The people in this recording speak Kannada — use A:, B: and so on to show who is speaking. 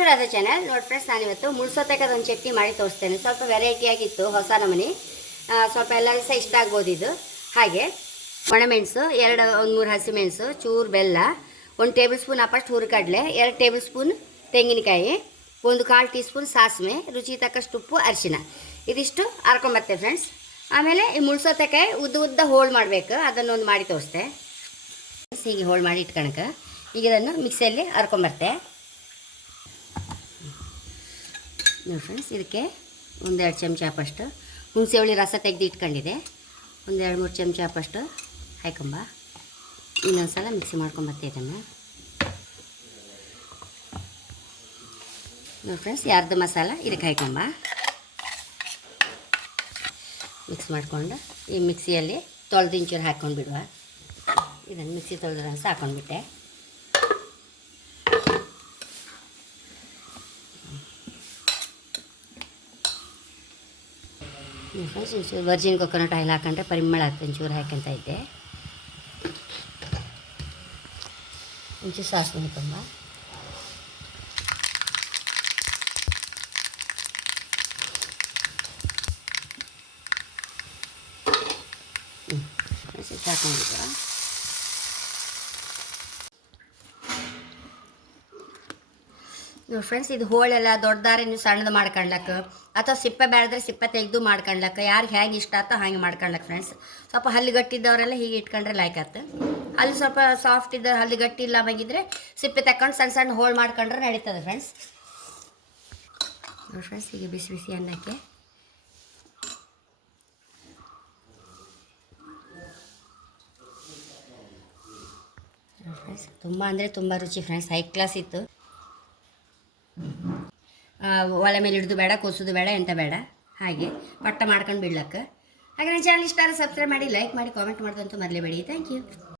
A: ಟು ರಾಧಾ ಚಾನಲ್ ನೋಡಿ ಫ್ರೆಂಡ್ಸ್ ನಾನಿವತ್ತು ಮುಳ್ಸೋತಕ್ಕದ ಒಂದು ಚಟ್ನಿ ಮಾಡಿ ತೋರಿಸ್ತೇನೆ. ಸ್ವಲ್ಪ ವೆರೈಟಿಯಾಗಿತ್ತು ಹೊಸ ನಮನಿ. ಸ್ವಲ್ಪ ಎಲ್ಲರಿಗೂ ಸಹ ಇಷ್ಟ ಆಗ್ಬೋದು ಇದು. ಹಾಗೆ ಒಣಮೆಣಸು ಎರಡು, ಒಂದು ಮೂರು ಹಸಿಮೆಣಸು ಚೂರು ಬೆಲ್ಲ, ಒಂದು ಟೇಬಲ್ ಸ್ಪೂನ್ ಅಪ್ಪಷ್ಟು ಹುರಿಕಡಲೆ ಎರಡು ಟೇಬಲ್ ಸ್ಪೂನ್ ತೆಂಗಿನಕಾಯಿ, ಒಂದು ಕಾಲು ಟೀ ಸ್ಪೂನ್ ಸಾಸಿವೆ ರುಚಿ ತಕ್ಕಷ್ಟು ಉಪ್ಪು ಅರಿಶಿನ ಇದಿಷ್ಟು ಹರ್ಕೊಂಬರ್ತೇವೆ ಫ್ರೆಂಡ್ಸ್ ಆಮೇಲೆ ಈ ಮುಳ್ಸೋತಕಾಯಿ ಉದ್ದ ಉದ್ದ ಹೋಳು ಮಾಡಬೇಕು. ಅದನ್ನೊಂದು ಮಾಡಿ ತೋರಿಸ್ತೆ ಹೀಗೆ ಹೋಳು ಮಾಡಿ ಇಟ್ಕೊಳಕ್ಕೆ ಈಗ ಇದನ್ನು ಮಿಕ್ಸಿಯಲ್ಲಿ ಹರ್ಕೊಂಬರ್ತೆ ನೋಡಿ ಫ್ರೆಂಡ್ಸ್ ಇದಕ್ಕೆ ಒಂದೆರಡು ಚಮಚ ಅಪ್ಪಷ್ಟು ಹುಣಸೆ ಹುಳಿ ರಸ ತೆಗೆದು ಇಟ್ಕೊಂಡಿದೆ. ಒಂದೆರಡು, ಮೂರು ಚಮಚ ಅಪ್ಪಷ್ಟು ಹಾಕೊಂಬ ಇನ್ನೊಂದು ಸಲ ಮಿಕ್ಸಿ ಮಾಡ್ಕೊಂಬತ್ತೆ ಇದನ್ನು. ನೋಡಿ ಫ್ರೆಂಡ್ಸ್ ಯಾರ್ದು ಮಸಾಲ ಇದಕ್ಕೆ ಹಾಕೊಂಬ ಮಿಕ್ಸ್ ಮಾಡಿಕೊಂಡು ಈ ಮಿಕ್ಸಿಯಲ್ಲಿ ತೊಳೆದಿಂಚೂರು ಹಾಕ್ಕೊಂಡು ಬಿಡುವ. ಇದನ್ನು ಮಿಕ್ಸಿ ತೊಳೆದ್ರೆ ರಸ ವರ್ಜಿನ್ ಕೊಕೊನಟ್ ಆಯಿಲ್ ಹಾಕೊಂಡ್ರೆ ಪರಿಮಳ ಆಗ್ತದೆ ಒಂಚೂರು ಹಾಕ್ಕೊಂತ ಇದ್ದೆ ಒಂಚೂರು ಸಾಸಿವೆ ತುಂಬ ಹ್ಞೂ ನೋಡಿ ಫ್ರೆಂಡ್ಸ್ ಇದು ಹೋಳೆಲ್ಲ ದೊಡ್ಡದಾರೆ ನೀವು ಸಣ್ಣದು ಮಾಡ್ಕೊಳ್ಳಕ್ಕ ಅಥವಾ ಸಿಪ್ಪೆ ಬೇಡದ್ರೆ ಸಿಪ್ಪೆ ತೆಗೆದು ಮಾಡ್ಕೊಳ್ಳಕ್ಕ ಯಾರಿಗೆ ಹೇಗೆ ಇಷ್ಟ ಆಯ್ತೋ ಹಾಗೆ ಮಾಡ್ಕೊಳ್ಲಕ್ಕ ಫ್ರೆಂಡ್ಸ್ ಸ್ವಲ್ಪ ಹಲ್ಲು ಗಟ್ಟಿದ್ದವರೆಲ್ಲ ಹೀಗೆ ಇಟ್ಕೊಂಡ್ರೆ ಲೈಕ್ ಆತು. ಅಲ್ಲಿ ಸ್ವಲ್ಪ ಸಾಫ್ಟ್ ಇದ್ದ ಹಲ್ಲು ಗಟ್ಟಿ ಇಲ್ಲ ಬಗ್ಗಿದ್ರೆ ಸಿಪ್ಪೆ ತಕ್ಕೊಂಡು ಸಣ್ಣ ಸಣ್ಣ ಹೋಳು ಮಾಡ್ಕೊಂಡ್ರೆ ನಡೀತದೆ ಫ್ರೆಂಡ್ಸ್ ನೋಡಿ ಫ್ರೆಂಡ್ಸ್ ಹೀಗೆ ಬಿಸಿ ಬಿಸಿ ಅನ್ನಕ್ಕೆ. ಫ್ರೆಂಡ್ಸ್ ತುಂಬ ಅಂದರೆ ತುಂಬ ರುಚಿ ಫ್ರೆಂಡ್ಸ್ ಹೈ ಕ್ಲಾಸ್ ಇತ್ತು. ಒಲೆ ಮೇಲೆ ಹಿಡಿದು ಬೇಡ, ಕೋಸೋದು ಬೇಡ, ಎಂತ ಬೇಡ. ಹಾಗೆ ಪಟ್ಟ ಮಾಡ್ಕೊಂಡು ಬಿಡ್ಲಕ್ಕ. ಹಾಗೆ ನನ್ನ ಚಾನಲ್ ಇಷ್ಟ ಆದರೆ ಸಬ್ಸ್ಕ್ರೈಬ್ ಮಾಡಿ ಲೈಕ್ ಮಾಡಿ ಕಾಮೆಂಟ್ ಮಾಡೋದಂತೂ ಮರಲೇಬೇಡಿ ಥ್ಯಾಂಕ್ ಯು